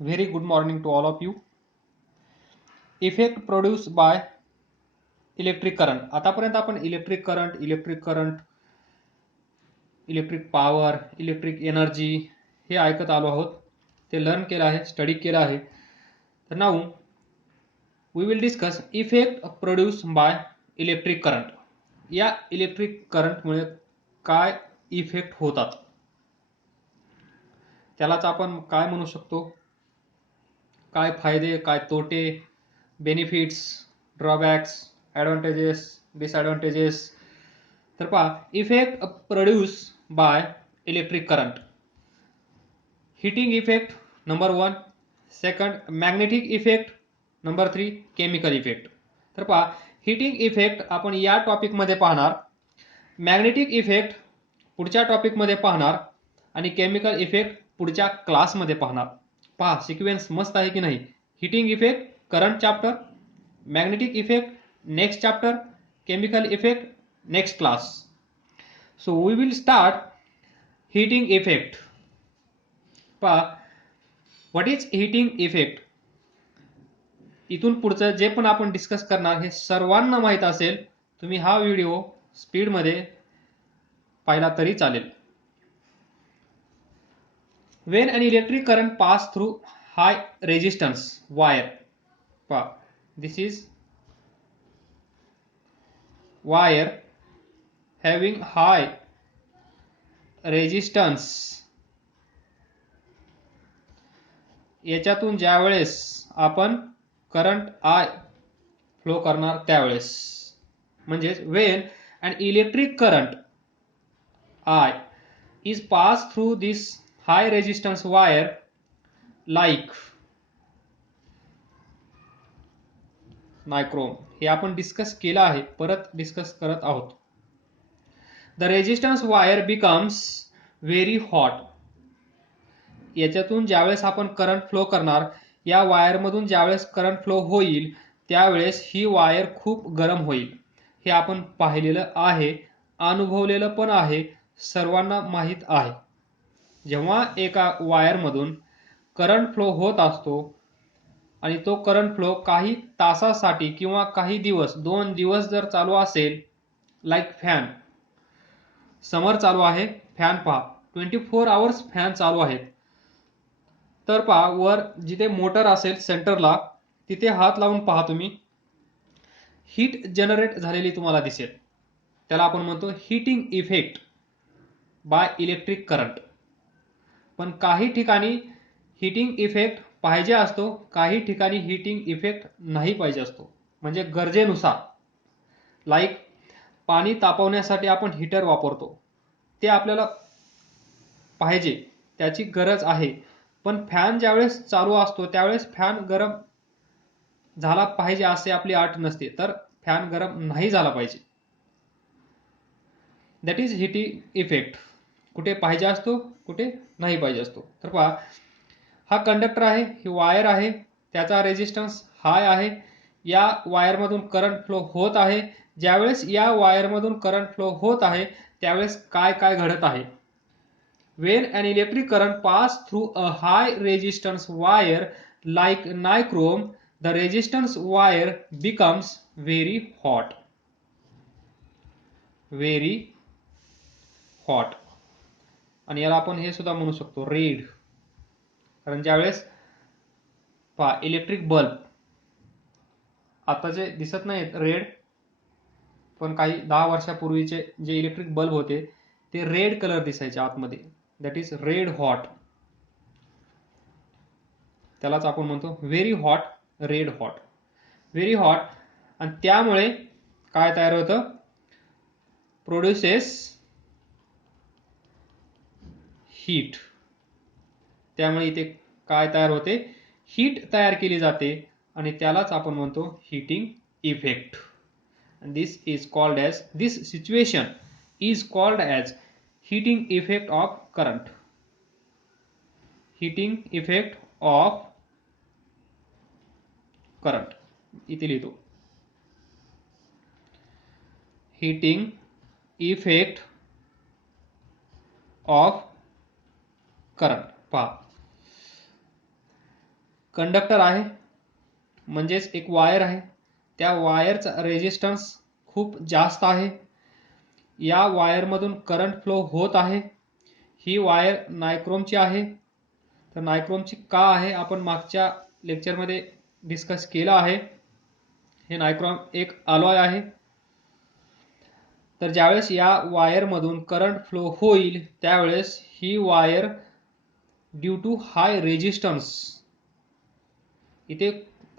Very good morning to all of you. Effect produced by electric current. आतापर्यंत आपण electric current, electric power, electric energy हे ऐकत आलो आहोत. ते लर्न केलं आहे, स्टडी केलं आहे. तर now we will discuss effect produce by electric current. या इलेक्ट्रिक करंटमुळे काय इफेक्ट होतात त्यालाच आपण काय म्हणू शकतो, काय फायदे, काय तोटे, बेनिफिट्स, ड्रॉबॅक्स, ॲडव्हान्टेजेस, डिसॲडव्हान्टेजेस. तर पहा, effect produce by electric current. Heating effect number 1, second magnetic effect, number 3 chemical effect. तर पहा, हिटिंग इफेक्ट आपण या टॉपिकमध्ये पाहणार, मॅग्नेटिक इफेक्ट पुढच्या टॉपिकमध्ये पाहणार आणि केमिकल इफेक्ट पुढच्या क्लासमध्ये पाहणार. पहा, सिक्वेन्स मस्त आहे की नाही. Heating effect current chapter, magnetic effect next chapter, chemical effect next class. So we will start heating effect. पहा, व्हॉट इज हिटिंग इफेक्ट. इथून पुढचं जे पण आपण डिस्कस करणार हे सर्वांना माहीत असेल. तुम्ही हा व्हिडिओ स्पीडमध्ये पाहिला तरी चालेल. When an electric current pass through high resistance wire, this is wire having high resistance. याच्यातून ज्या वेळेस आपण करंट I फ्लो करणार त्यावेळेस, म्हणजेच when an electric current I is passed through this high resistance wire like nichrome, हे आपण discuss केलं आहे, परत डिस्कस करत आहोत. The resistance wire becomes very hot. याच्यातून ज्यावेळेस आपण करंट फ्लो करणार, या वायरमधून ज्यावेळेस करंट फ्लो होईल त्यावेळेस ही वायर खूप गरम होईल. हे आपण पाहिलेलं आहे, अनुभवलेलं पण आहे, सर्वांना माहीत आहे. जेव्हा एका वायरमधून करंट फ्लो होत असतो आणि तो करंट फ्लो काही तासासाठी किंवा काही दिवस, 2 दिवस जर चालू असेल, लाईक फॅन, समर चालू आहे, फॅन पहा 24 आवर्स फॅन चालू आहेत. तर पहा, वर जिथे मोटर असेल सेंटरला, तिथे हात लावून पहा तुम्ही, हीट जनरेट झालेली तुम्हाला दिसेल. त्याला आपण म्हणतो heating effect by electric current. पण काही ठिकाणी हिटिंग इफेक्ट पाहिजे असतो, काही ठिकाणी हिटिंग इफेक्ट नाही पाहिजे असतो, म्हणजे गरजेनुसार. लाईक पाणी तापवण्यासाठी आपण हीटर वापरतो, ते आपल्याला पाहिजे, त्याची गरज आहे. पण फॅन ज्यावेळेस चालू असतो त्यावेळेस फॅन गरम झाला पाहिजे असे आपली अट नसते, तर फॅन गरम नाही झाला पाहिजे. That is heating effect. कुठे पाहिजे असतो, कुठे नाही पाहिजे असतो. तर पहा, हा कंडक्टर आहे, ही वायर आहे, त्याचा रेजिस्टन्स हाय आहे. या वायरमधून करंट फ्लो होत आहे. ज्यावेळेस या वायरमधून करंट फ्लो होत आहे त्यावेळेस काय काय घडत आहे. When an electric current pass through a high resistance wire like nichrome, the resistance wire becomes very hot. Very hot. आणि याला आपण हे सुद्धा म्हणू शकतो रेड. कारण ज्यावेळेस पहा, इलेक्ट्रिक बल्ब आता जे दिसत नाहीत रेड, पण काही 10 वर्षापूर्वीचे जे इलेक्ट्रिक बल्ब होते ते रेड कलर दिसायचे आतमध्ये. That is red hot. त्यालाच आपण म्हणतो very hot, red hot, very hot. आणि त्यामुळे काय तयार होतं, प्रोड्युसेस हीट. त्यामुळे इथे काय तयार होते, हीट तयार केली जाते आणि त्यालाच आपण म्हणतो heating effect. This is called as, this situation is called as heating effect of current. Heating effect of current इथे लिहितो, हिटिंग इफेक्ट ऑफ करंट. पहा, कंडक्टर आहे म्हणजेच एक वायर आहे, त्या वायरचा रेजिस्टन्स खूप जास्त आहे, या वायरमधून करंट फ्लो होत आहे, ही वायर नायक्रोमची आहे. तर नायक्रोमची का आहे आपण मागच्या लेक्चरमध्ये डिस्कस केलं आहे. हे नायक्रोम एक अलॉय आहे. तर ज्यावेळेस या वायरमधून करंट फ्लो होईल त्यावेळेस ही wire due to high resistance, इथे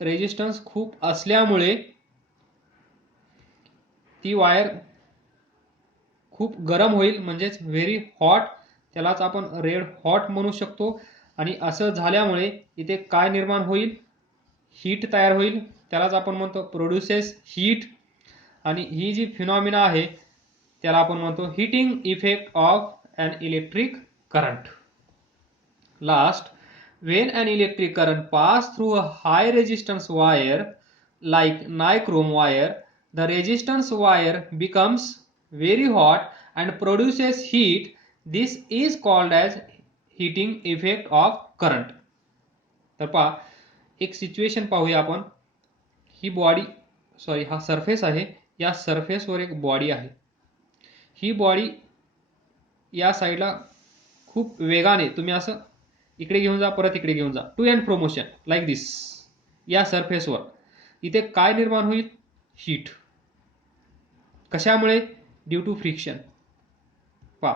रेजिस्टन्स खूप असल्यामुळे ती वायर खूप गरम होईल, म्हणजेच व्हेरी हॉट, त्यालाच आपण रेड हॉट म्हणू शकतो. आणि असं झाल्यामुळे इथे काय निर्माण होईल, हीट तयार होईल, त्यालाच आपण म्हणतो प्रोड्युसेस हीट. आणि ही जी फिनॉमिना आहे त्याला आपण म्हणतो heating effect of an electric current. Last, when an electric current passes through a high resistance wire like nichrome wire, the resistance wire becomes very hot and produces heat. This is called as heating effect of current. तर पहा, एक situation पाहूया आपण. ही body, sorry हा surface आहे, या सरफेसवर एक बॉडी आहे. ही बॉडी या साईडला खूप वेगाने तुम्ही असं इकडे घेऊन जा, परत इकडे घेऊन जा, to and fro motion like this. या सरफेसवर इथे काय निर्माण होईल, हीट. कशामुळे, ड्यू टू फ्रिक्शन. पहा,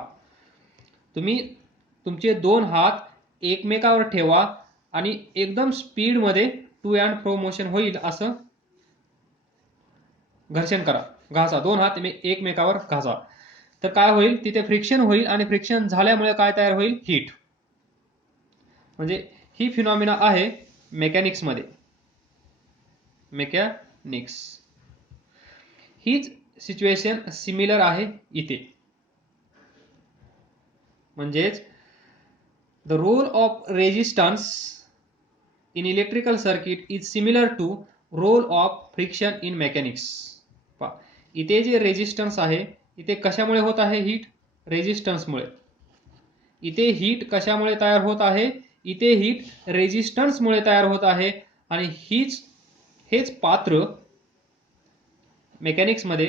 तुम्ही तुमचे दोन हात एकमेकावर ठेवा आणि एकदम स्पीडमध्ये टू अँड फ्रो मोशन होईल असं घर्षण करा, घासा, दोन हात एकमेकावर घासा. तर काय होईल, तिथे फ्रिक्शन होईल आणि फ्रिक्शन झाल्यामुळे काय तयार होईल, हीट. म्हणजे ही फिनॉमिना आहे मेकॅनिक्समध्ये, मेकॅनिक्स. हीच सिच्युएशन सिमिलर आहे इथे. म्हणजेच the role of resistance in electrical circuit is similar to role of friction in mechanics. इथे जे रेजिस्टन्स आहे, इथे कशामुळे होत आहे हीट, रेजिस्टन्समुळे. इथे हीट कशामुळे तयार होत आहे, इथे हीट रेजिस्टन्समुळे तयार होत आहे. आणि हेच पात्र मेकॅनिक्समध्ये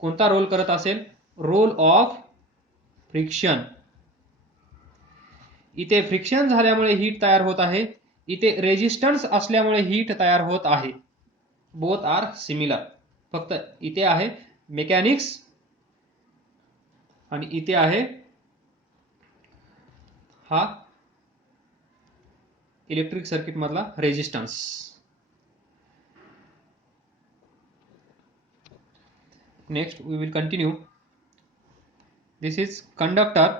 कोणता रोल करत असेल, रोल ऑफ फ्रिक्शन. इथे फ्रिक्शन झाल्यामुळे हीट तयार होत आहे, इथे रेजिस्टन्स असल्यामुळे हीट तयार होत आहे. Both are similar. फक्त इथे आहे मेकॅनिक्स आणि इथे आहे हा इलेक्ट्रिक सर्किट मधला resistance. Next we will continue. This is conductor.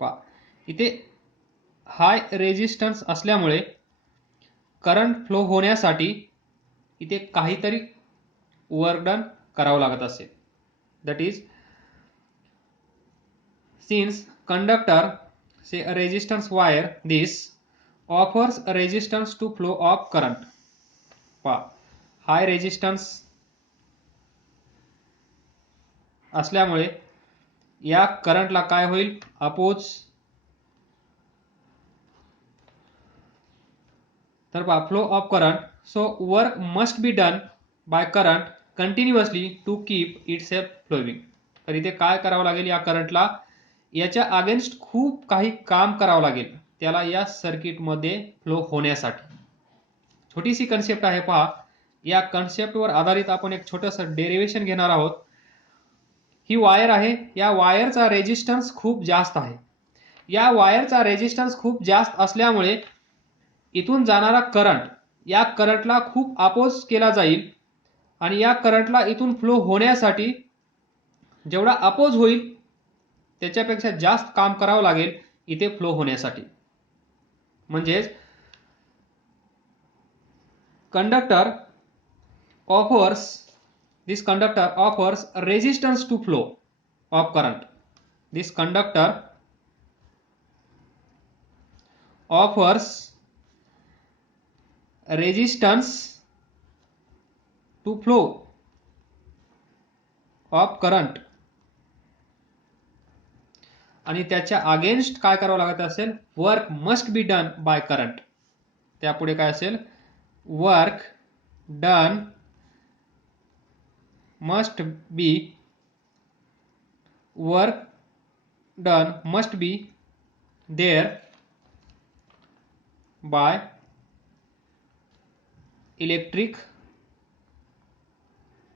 पहा, इथे हाय रेजिस्टन्स असल्यामुळे करंट फ्लो होण्यासाठी इथे काहीतरी वर्क डन करावं लागत असेल. That is, since conductor, say a resistance wire, this offers a resistance to flow of current. High resistance असल्यामुळे या करंटला काय होईल, अपोज. तर पहा, flow of current, so work must be done by current continuously to keep itself flowing. तर इथे काय करावं लागेल, या करंटला याच्या अगेन्स्ट खूप काही काम करावं लागेल त्याला या सर्किटमध्ये फ्लो होण्यासाठी. छोटीशी कन्सेप्ट आहे पहा. या कन्सेप्टवर आधारित आपण एक छोटंसं डेरिव्हेशन घेणार आहोत. ही वायर आहे, या वायरचा रेजिस्टन्स खूप जास्त आहे. या वायरचा रेजिस्टन्स खूप जास्त असल्यामुळे इथून जाणारा करंट या करंटला खूप अपोज केला जाईल आणि या करंटला इथून फ्लो होण्यासाठी जेवढा अपोज होईल त्याच्यापेक्षा जास्त काम करावं लागेल इथे फ्लो होण्यासाठी. म्हणजेच conductor offers, this conductor offers resistance to flow of current. This conductor offers resistance to flow of current. आणि त्याच्या अगेन्स्ट काय करावं लागत असेल, work must be done by current. त्यापुढे काय असेल, work done must be there by electric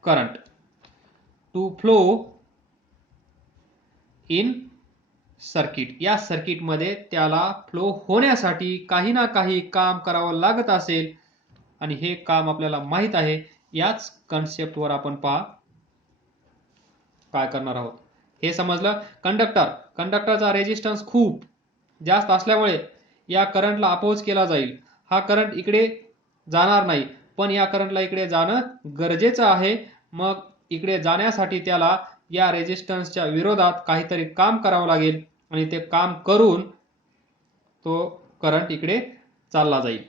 current to flow in circuit. या सर्किटमध्ये त्याला फ्लो होण्यासाठी काही ना काही काम करावं लागत असेल आणि हे काम आपल्याला माहित आहे. याच कन्सेप्टवर आपण काय करणार आहोत हे समजलं. कंडक्टरचा रेजिस्टन्स खूप जास्त असल्यामुळे या करंटला अपोज केला जाईल. हा करंट इकडे जाणार नाही, पण या करंटला इकडे जाणं गरजेचं आहे. मग इकडे जाण्यासाठी त्याला या रेजिस्टन्सच्या विरोधात काहीतरी काम करावं लागेल आणि ते काम करून तो करंट इकडे चालला जाईल.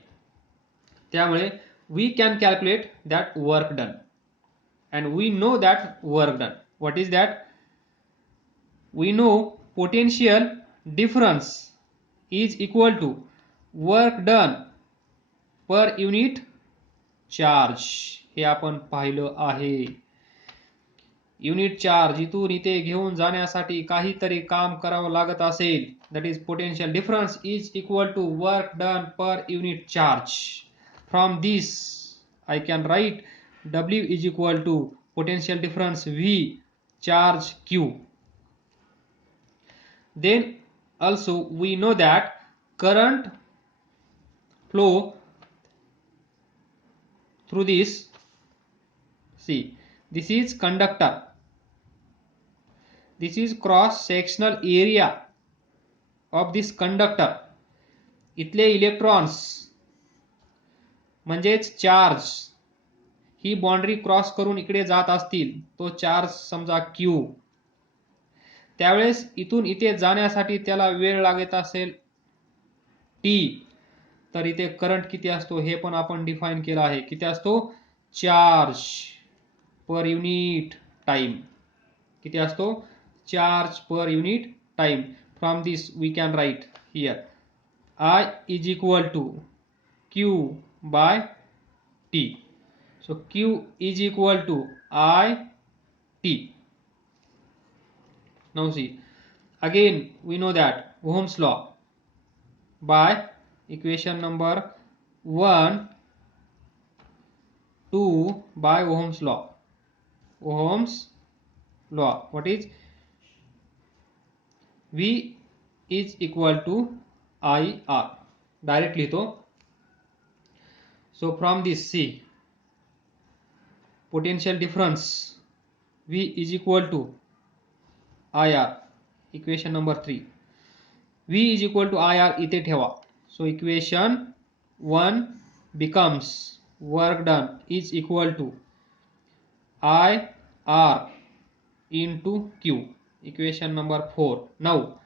त्यामुळे we can calculate that work done and we know that work done. What is that? We know potential difference is equal to work done per unit charge. हे आपण पाहिलं आहे. युनिट चार्ज इथून इथे घेऊन जाण्यासाठी काहीतरी काम करावं लागत असेल, that is potential difference is equal to work done per unit charge. From this I can write W is equal to potential difference V charge Q. Then also we know that current flow through this, see, this is conductor, this is cross sectional area of this conductor. इथले electrons म्हणजेच charge ही boundary cross करून इकडे जात असतील, तो charge समजा Q, त्यावेळेस इथून इथे जाण्यासाठी त्याला वेळ लागत असेल T, तर इथे करंट किती असतो हे पण आपण डिफाइन केलं आहे. किती असतो? Charge per unit time. किती असतो? Charge per unit time. From this we can write here I is equal to Q by T. So Q is equal to I T. Now see, again we know that Ohm's law by equation number 1, 2 by Ohm's law. Ohm's law, what is? V is equal to IR. Directly लिहितो. So from this, see, potential difference V is equal to IR, equation number 3. V is equal to IR इथे ठेवा. So equation 1 becomes work done is equal to IR into Q, equation number 4. Now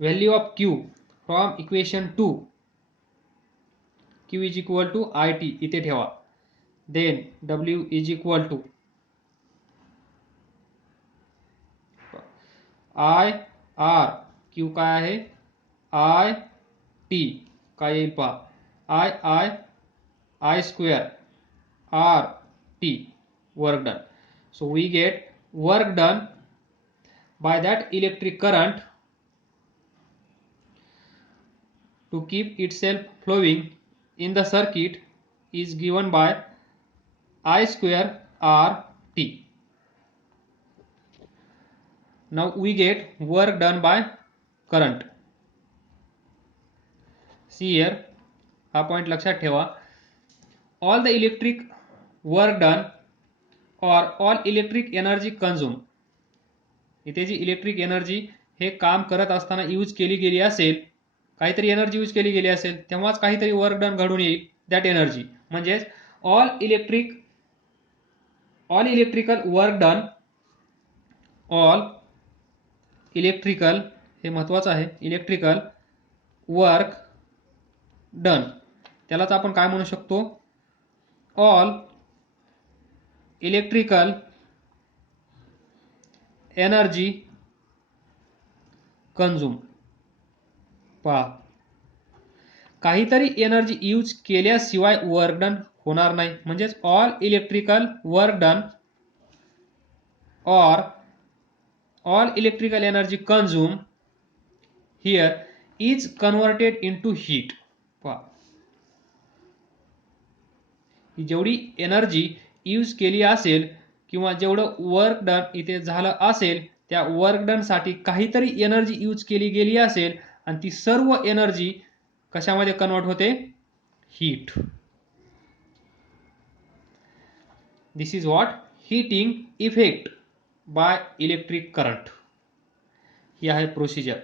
value of Q from equation 2, Q is equal to IT इथे ठेवा. Then W is equal to IR, Q काय आहे? IT काय येईल पहा, I square RT, work done. So we get work done by that electric current to keep itself flowing in the circuit is given by I square RT. Now we get work done by current. See here, हा point लक्षात ठेवा. All the electric work done or all electric energy consumed, इथे जी electric energy हे काम करत असताना use केली गेली असेल, काहीतरी एनर्जी यूज केली गेली असेल, तेव्हाच काहीतरी वर्क डन घडून येईल. दॅट एनर्जी म्हणजेच all electrical work done, all electrical, हे महत्वाचं आहे, इलेक्ट्रिकल वर्क डन, त्यालाच आपण काय म्हणू शकतो? All electrical energy consume. पहा, काहीतरी एनर्जी यूज केल्याशिवाय वर्क डन होणार नाही. म्हणजेच all electrical work done or all electrical energy consumed here is converted into heat. ही जेवढी एनर्जी यूज केली असेल किंवा जेवढं वर्क डन इथे झालं असेल त्या वर्क डन साठी काहीतरी एनर्जी यूज केली गेली असेल आणि ती सर्व एनर्जी कशामध्ये कन्वर्ट होते? Heat. This is what heating effect by electric current. ही आहे प्रोसिजर.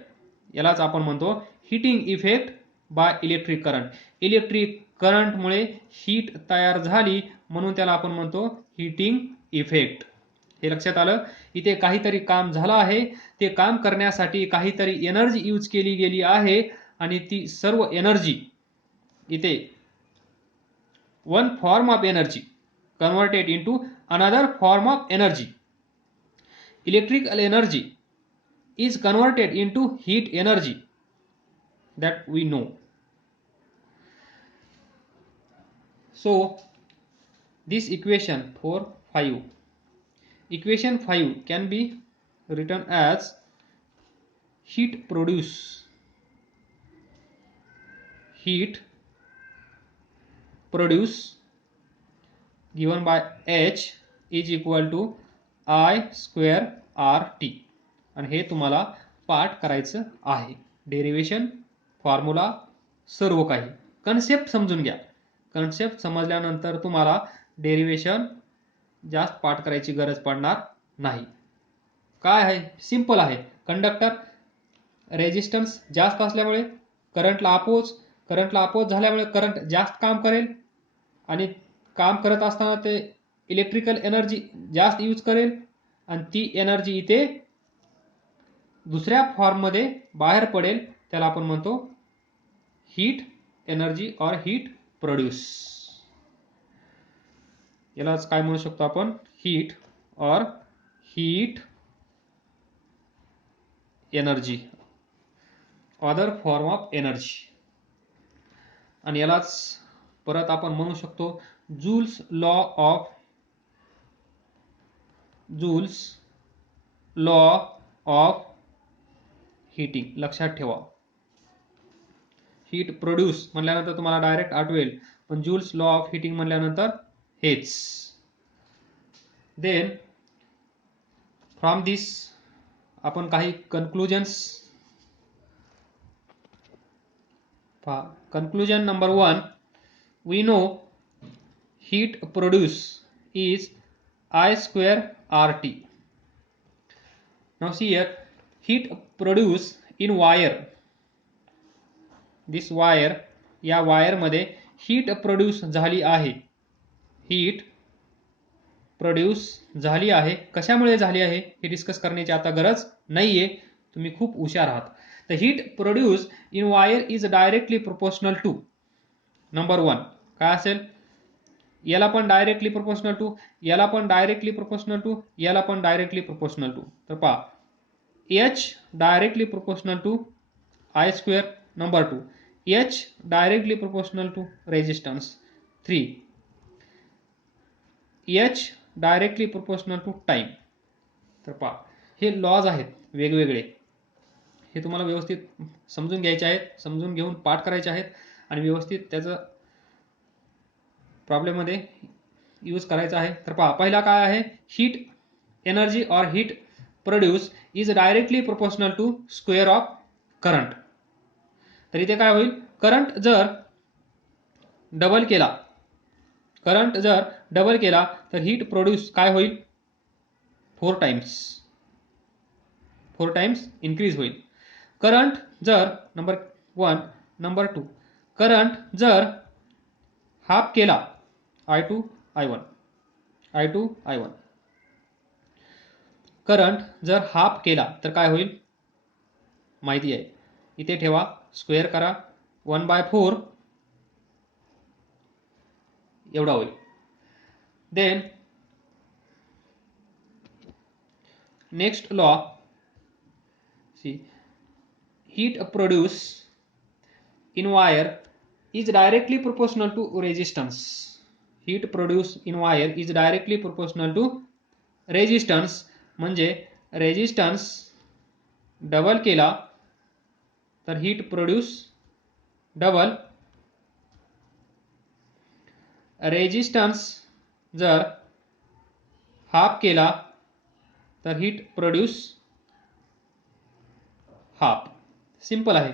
यालाच आपण म्हणतो heating effect by electric current. Electric करंटमुळे हीट तयार झाली म्हणून त्याला आपण म्हणतो हीटिंग इफेक्ट. हे लक्षात आलं? इथे काहीतरी काम झालं आहे, ते काम करण्यासाठी काहीतरी एनर्जी यूज केली गेली आहे आणि ती सर्व एनर्जी इथे one form of energy converted into another form of energy. Electrical energy is converted into heat energy that we know. So this equation 5 equation 5 can be written as heat produce given by H is equal to I square RT. आणि हे तुम्हाला पाठ करायचं आहे. Derivation, formula, सर्व काही. Concept समजून घ्या. कन्सेप्ट समजल्यानंतर तुम्हाला डेरिव्हेशन जास्त पाठ करायची गरज पडणार नाही. काय आहे? सिंपल आहे. कंडक्टर रेजिस्टन्स जास्त असल्यामुळे करंटला अपोज झाल्यामुळे करंट जास्त काम करेल आणि काम करत असताना ते इलेक्ट्रिकल एनर्जी जास्त यूज करेल आणि ती एनर्जी इथे दुसऱ्या फॉर्म मध्ये बाहेर पडेल. त्याला आपण म्हणतो हीट एनर्जी और हीट प्रोड्यूस. यालाच काय म्हणू शकतो आपण? हीट और heat energy, other form of energy. आणि यालाच परत आपण म्हणू शकतो जूल्स लॉ ऑफ हीटिंग. लक्षात ठेवा. हीट प्रोड्यूस म्हणल्यानंतर तुम्हाला डायरेक्ट आठवेल, पण जूल्स लॉ ऑफ हीटिंग म्हणल्यानंतर हेच. देन फ्रॉम दिस आपण काही conclusions. Conclusion number 1, we know heat produce is I square RT. Now see here, heat produce in wire. This wire, या वायर मध्ये heat produce झाली आहे. heat produce झाली आहे. कशामुळे झाली आहे हे डिस्कस करण्याची आता गरज नाहीये. तुम्ही खूप हुशार आहात. The heat produced in wire is directly proportional to number 1. काय असेल? याला पण डायरेक्टली प्रोपोर्शनल टू, याला पण डायरेक्टली प्रोपोर्शनल टू, याला पण डायरेक्टली प्रोपोर्शनल टू. तर पहा, H directly proportional to I square. Number 2, H directly proportional to resistance. 3, H directly proportional to time. तर पहा, हे लॉज आहेत वेगवेगळे. हे तुम्हाला व्यवस्थित समजून घ्यायचे आहेत, समजून घेऊन पाठ करायचे आहेत आणि व्यवस्थित त्याचं प्रॉब्लेम मध्ये यूज करायचा आहे. तर पहा, पहिला काय आहे? हीट एनर्जी और heat produce is directly proportional to square of current. तर इथे काय होईल? करंट जर डबल केला तर हीट प्रोड्यूस काय होईल? 4 टाइम्स इन्क्रीज होईल. करंट जर नंबर 1, नंबर 2, करंट जर हाफ केला I2 I1, करंट जर हाफ केला तर काय होईल माहिती आहे. इथे ठेवा, स्क्वेअर करा, 1/4 एवढा होईल. Then next law, see heat produced in wire is directly proportional to resistance. Heat produced in wire is directly proportional to resistance. म्हणजे रेजिस्टन्स डबल केला तर हीट प्रोड्यूस डबल, रेजिस्टन्स जर हाफ केला तर हीट प्रोड्यूस हाफ. सिंपल आहे.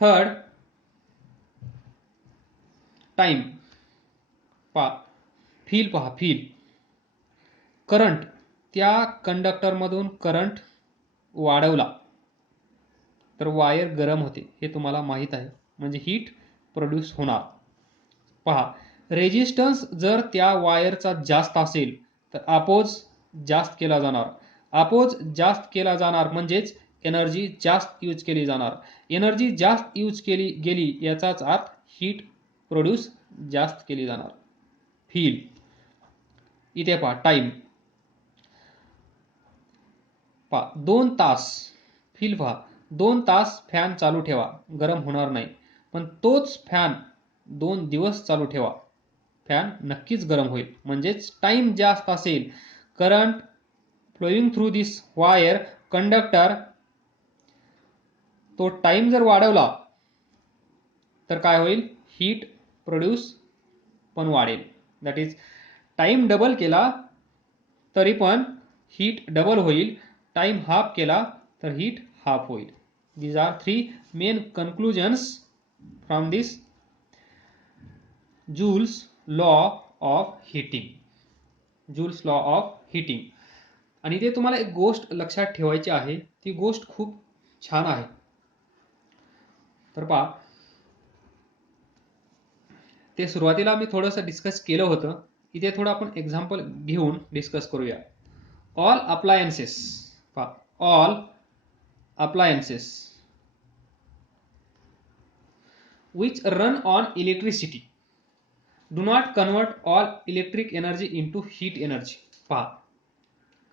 Third, time. Feel पहा, feel. Current, त्या कंडक्टरमधून current वाढवला तर वायर गरम होते, हे तुम्हाला माहित आहे, म्हणजे हीट प्रोड्यूस होणार. पहा, रेजिस्टन्स जर त्या वायरचा जास्त असेल तर अपोज जास्त केला जाणार. अपोज जास्त केला जाणार म्हणजेच एनर्जी जास्त यूज केली जाणार. एनर्जी जास्त यूज केली गेली याचाच अर्थ हीट प्रोड्यूस जास्त केली जाणार. फील. इथे पहा, टाइम. पहा, 2 तास. फील पहा, 2 तास फॅन चालू ठेवा, गरम होणार नाही. पण तोच फॅन 2 दिवस चालू ठेवा, फॅन नक्कीच गरम होईल. म्हणजेच टाइम जास्त असेल. करंट फ्लोइंग थ्रू दिस वायर कंडक्टर, तो टाइम जर वाढवला तर काय होईल? हीट प्रोड्यूस पण वाढेल. दॅट इज, टाइम डबल केला तरी पण हीट डबल होईल. टाइम हाफ केला तर हीट हाफ होईल. These are 3 main conclusions from this Joule's law of heating. Joule's law of heating. आणि ते तुम्हाला एक गोष्ट लक्षात ठेवायची आहे, ती गोष्ट खूप छान आहे. तर पहा, ते सुरुवातीला मी थोडंसं डिस्कस केलं होतं, इथे थोडं आपण एक्झाम्पल घेऊन डिस्कस करूया. All appliances. पहा, all appliances which run on electricity do not convert all electric energy into heat energy. पहा,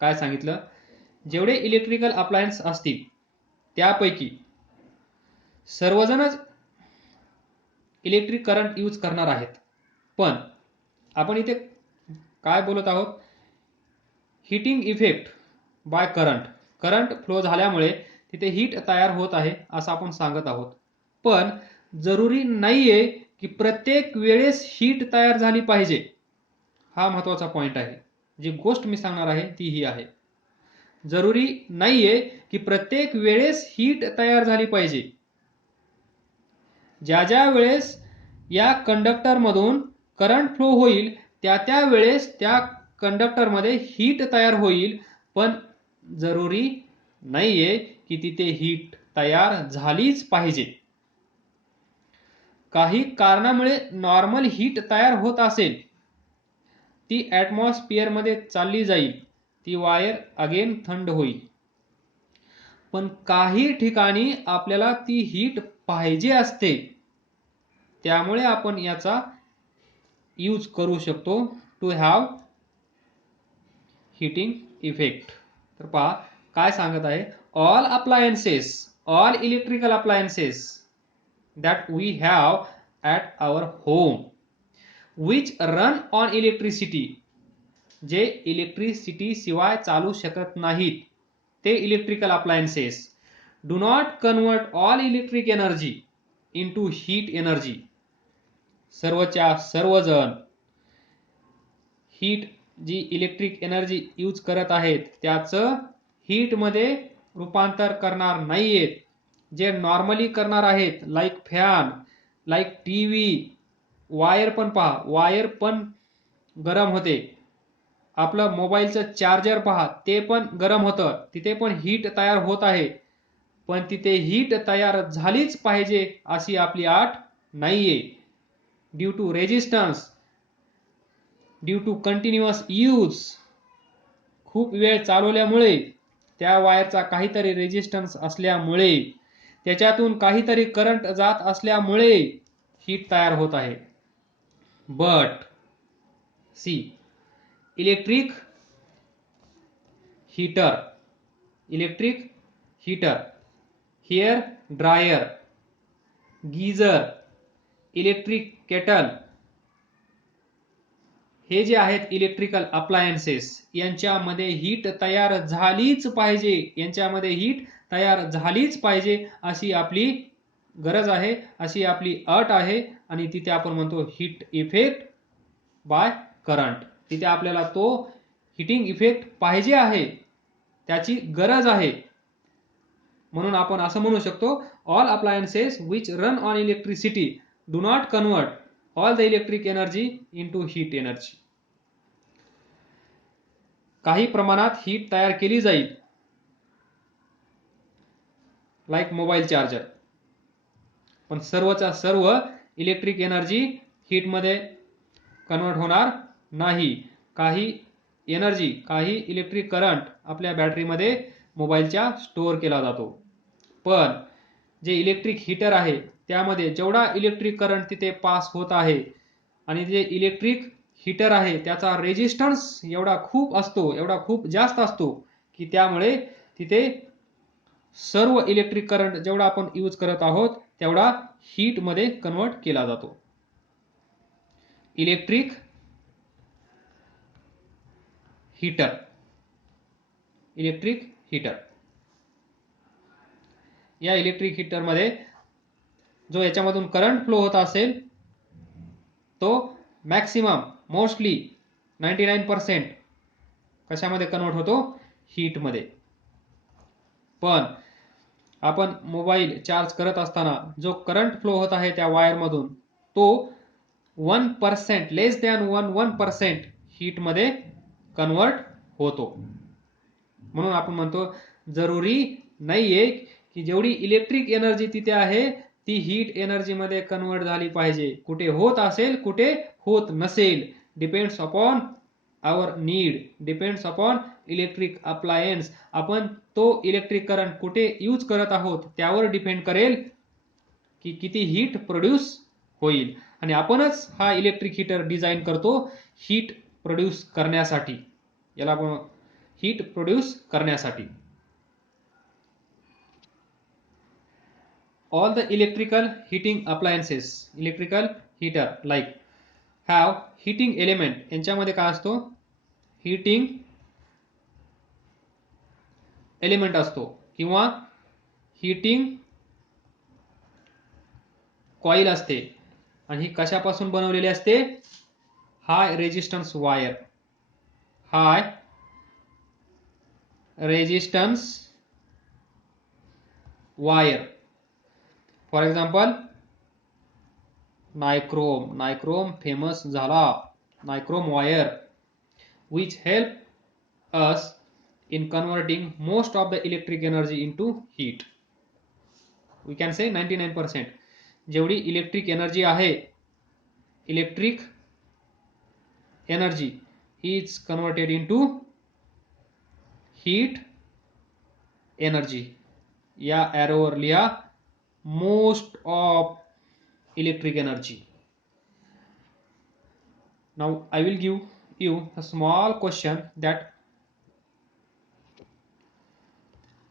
काय सांगितलं? जेवढे इलेक्ट्रिकल अप्लायन्स असतील त्यापैकी सर्वजणच इलेक्ट्रिक करंट यूज करणार आहेत. पण आपण इथे काय बोलत आहोत? Heating effect by current. Current flow झाल्यामुळे तिथे हीट तयार होत आहे असं आपण सांगत आहोत. पण जरुरी नाहीये की प्रत्येक वेळेस हीट तयार झाली पाहिजे. हा महत्वाचा पॉइंट आहे. जी गोष्ट मी सांगणार आहे ती ही आहे, जरुरी नाहीये की प्रत्येक वेळेस हीट तयार झाली पाहिजे. ज्या ज्या वेळेस या कंडक्टरमधून करंट फ्लो होईल त्या वेळेस त्या कंडक्टरमध्ये हीट तयार होईल. पण जरुरी नाहीये की तिथे हीट तयार झालीच पाहिजे. काही कारणामुळे नॉर्मल हीट तयार होत असेल, ती ॲटमॉस्फिअर मध्ये चालली जाईल, ती वायर अगेन थंड होईल. पण काही ठिकाणी आपल्याला ती हीट पाहिजे असते, त्यामुळे आपण याचा यूज करू शकतो टू हॅव हीटिंग इफेक्ट. तर पहा, काय सांगत आहे? All appliances, all electrical appliances that we have at our home which run on electricity, जे इलेक्ट्रिसिटी शिवाय चालू शकत नाहीत, ते electrical appliances do not convert all electric energy into heat energy. सर्वच्या सर्वजण हीट, जी इलेक्ट्रिक एनर्जी यूज करत आहेत त्याचं हीट मध्ये रूपांतर करणार नाहीयेत. जे नॉर्मली करणार आहेत, like fan, like TV, wire पण पहा, वायर पण गरम होते. आपलं मोबाईलचं चार्जर पहा, ते पण गरम होतं, तिथे पण हीट तयार होत आहे. पण तिथे हीट तयार झालीच पाहिजे अशी आपली अट नाहीये. Due to resistance, due to continuous use, खूप वेळ चालवल्यामुळे, त्या वायरचा काहीतरी रेजिस्टन्स असल्यामुळे, त्याच्यातून काहीतरी करंट जात असल्यामुळे हीट तयार होत आहे. But see, electric heater, hair dryer, geyser, electric kettle, हे जे आहेत इलेक्ट्रिकल अप्लायन्सेस, यांच्यामध्ये हीट तयार झालीच पाहिजे, यांच्यामध्ये हीट तयार झालीच पाहिजे अशी आपली गरज आहे, अशी आपली अट आहे. आणि तिथे आपण म्हणतो हीट इफेक्ट बाय करंट. तिथे आपल्याला तो हिटिंग इफेक्ट पाहिजे आहे, त्याची गरज आहे. म्हणून आपण असं म्हणू शकतो, all appliances which run on electricity do not convert all the electric energy into heat energy. काही प्रमाणात हीट तयार केली जाईल, लाईक मोबाईल चार्जर, पण सर्वच्या सर्व इलेक्ट्रिक एनर्जी हीट मध्ये कन्वर्ट होणार नाही. काही एनर्जी, काही इलेक्ट्रिक करंट आपल्या बॅटरीमध्ये मोबाईलच्या स्टोअर केला जातो. पण जे इलेक्ट्रिक हीटर आहे त्यामध्ये जेवढा इलेक्ट्रिक करंट तिथे पास होत आहे आणि जे इलेक्ट्रिक हीटर आहे त्याचा रेजिस्टन्स एवढा खूप जास्त असतो की त्यामुळे तिथे सर्व इलेक्ट्रिक करंट जेवढा आपण यूज करत आहोत तेवढा हीट मध्ये कन्वर्ट केला जातो. इलेक्ट्रिक हीटर, इलेक्ट्रिक हीटर, या इलेक्ट्रिक हीटर मध्ये जो याच्यामधून करंट फ्लो होत असेल तो मॅक्सिमम मोस्टली 99% कशामध्ये कन्वर्ट होतो, हीट मध्ये. पण आपण मोबाईल चार्ज करत असताना जो करंट फ्लो होत आहे त्या वायर मधून तो 1%, लेस दॅन 1% हीट मध्ये कन्वर्ट होतो. म्हणून आपण म्हणतो जरुरी नाहीये की जेवढी इलेक्ट्रिक एनर्जी तिथे आहे ती हीट एनर्जी मध्ये कन्वर्ट झाली पाहिजे. कुठे होत असेल, कुठे होत नसेल, depends upon our need, depends upon electric appliance. आपण तो इलेक्ट्रिक करंट कुठे यूज करत आहोत त्यावर डिपेंड करेल की किती हीट प्रोड्यूस होईल. आणि आपणच हा इलेक्ट्रिक हीटर डिझाइन करतो हीट प्रोड्यूस करण्यासाठी, याला आपण हीट प्रोड्यूस करण्यासाठी. All the electrical heating appliances, electrical heater like have heating element. यांच्यामध्ये काय असतो, heating element असतो किंवा heating coil असते. आणि ही कशापासून बनवलेली असते, high resistance wire, high resistance wire. For example nichrome famous झाला, nichrome wire, which help us in converting most of the electric energy into heat. We can say 99%. जेवढी electric energy आहे, electric energy is converted into heat energy. या एरोवर लिहा most of electric energy. Now I will give you a small question. that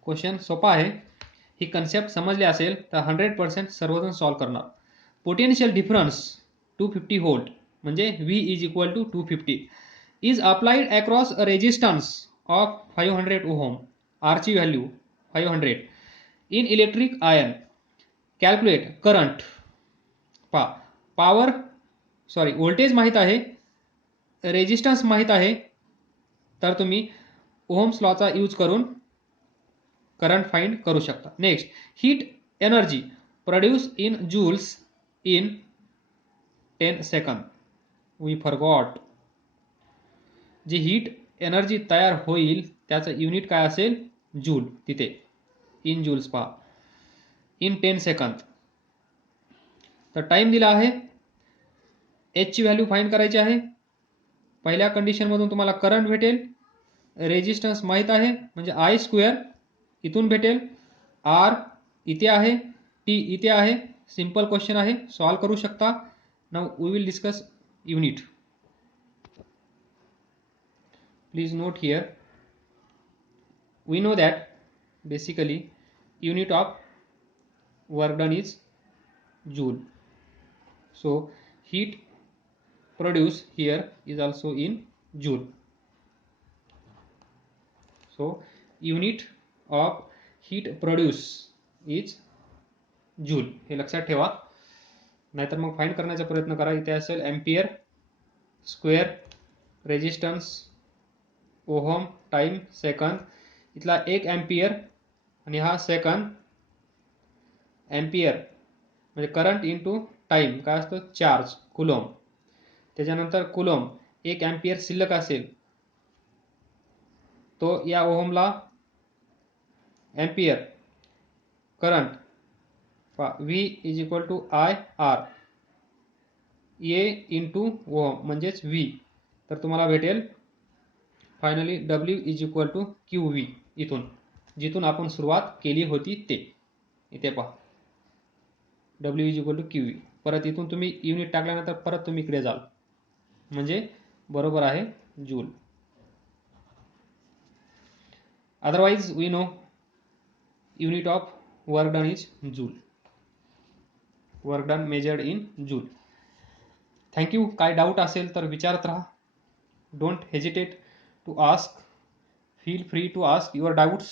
question सोपा आहे. ही concept समजली असेल तर 100% सर्वजण सॉल्व करणार. पोटेन्शियल डिफरन्स 250 व्होल्ट म्हणजे V is equal to 250 is applied across a resistance of 500 ohm. R ची value 500 in electric iron. Calculate current. Voltage माहित आहे, रेजिस्टन्स माहित आहे, तर तुम्ही ओहम्स लॉचा यूज करून करंट फाइंड करू शकता. Next, heat energy produce in joules in 10 second. We forgot. जी हीट एनर्जी तयार होईल त्याचं युनिट काय असेल, जूल. तिथे इन जूल्स पहा, इन 10 सेकंद. तर टाइम दिला आहे, एच ची व्हॅल्यू फाइंड करायची आहे. पहिल्या कंडिशन मधून तुम्हाला करंट भेटेल, रेजिस्टन्स माहित आहे म्हणजे I स्क्वेअर इथून भेटेल, R इथे आहे, T इथे आहे. सिंपल क्वेश्चन आहे, सॉल्व करू शकता. Now we will discuss unit. Please note here, we know that basically unit of work done is joule. So heat produced here is also in joule. So unit of heat produce is joule. हे लक्षात ठेवा, नाहीतर मग find करण्याचा प्रयत्न करा. इथे असेल ampere, square, resistance, ohm, time, second. इथला 1 एम्पियर आणि हा सेकंद. एम्पियर म्हणजे करंट इंटू टाइम काय असतो, चार्ज, कुलॉम. त्याच्यानंतर कुलॉम 1 एम्पियर शिल्लक असेल तो या ओहमला ampere current V is equal to I R A into ohm म्हणजेच V. तर तुम्हाला भेटेल finally W is equal to QV. इथून जिथून आपण सुरुवात केली होती ते इथे पहा, W is equal to QV. परत इथून तुम्ही युनिट टाकल्यानंतर परत तुम्ही इकडे जाल म्हणजे बरोबर आहे joule. Otherwise we know unit of work done is joule. Work done measured in joule. Thank you. काय डाऊट असेल तर विचारत राहा. Don't hesitate to ask. Feel free to ask your doubts.